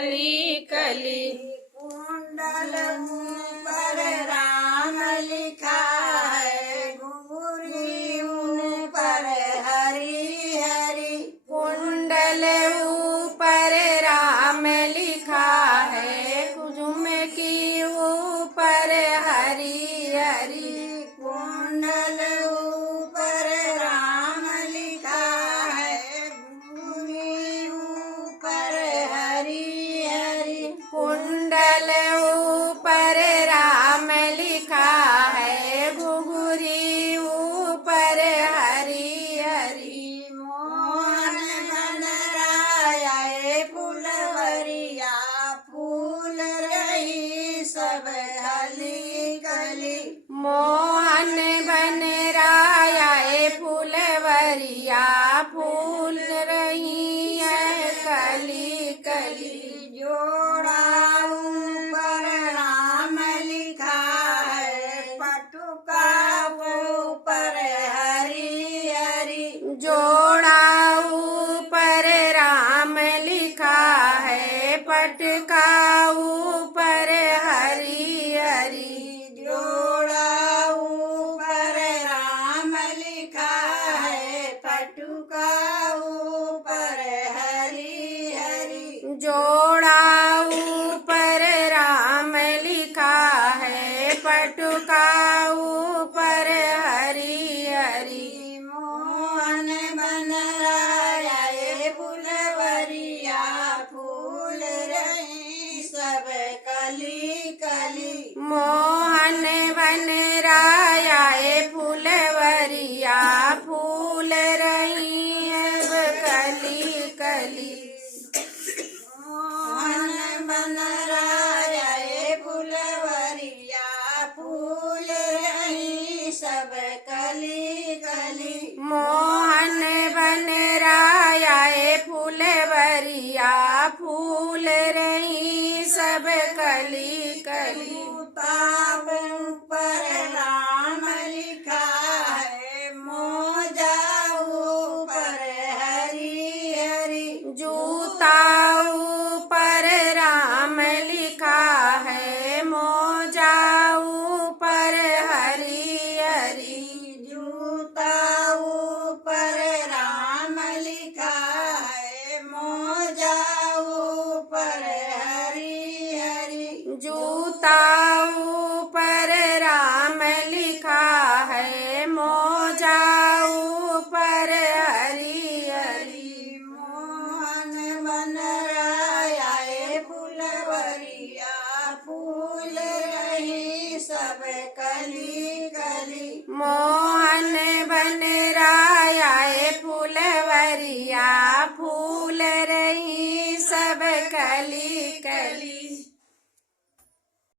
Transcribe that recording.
कली कली। कुंडल पर राम लिखा है, घुंघरू पर हरि हरि। कुंडल ऊपर राम लिखा है, झुमकी ऊपर हरि हरि। कुंडल ऊपर राम लिखा है, घुंघरू पर हरि हरि। कुंडल ऊपर राम लिखा है, घुंघरू ऊपर हरि हरि। मोहन बन राया फुलवरिया, फूल रही सब हली कली। मोहन बन राया फुलवरिया, फूल रही है कली कली। जोड़ा ऊपर राम लिखा है, पटुका ऊपर हरि हरि। जोड़ा ऊपर राम लिखा है, पटका ऊपर हरि हरि। जोड़ा ऊपर राम लिखा है, पटुका ऊपर हरि हरि। जोड़ा ऊपर राम लिखा है, पटुका ऊपर हरि हरि। मोहन बन राया फुलवरिया, फूल रही सब कली कली। मोहन बन राया फुलवरिया, फूल रही है कली कली। मोहन बन राया फुलवरिया, फूल रही सब कली कली। मोहन बन राया फुलवरिया, फूल रही सब कली कली। ताब ऊपर राम लिखा है, मोजा ऊपर हरि हरि। जूता ऊपर राम लिखा है, मोजा ऊपर हरि हरि। जूता ऊपर राम लिखा है, मोजा ऊपर हरि हरि। जूता ऊपर राम लिखा है, मोजा ऊपर हरि हरि। मोहन बन राया फुलवरिया, फूल रही सब कली कली। मोहन बन राया फुलवरिया, फूल रही सब कली कली।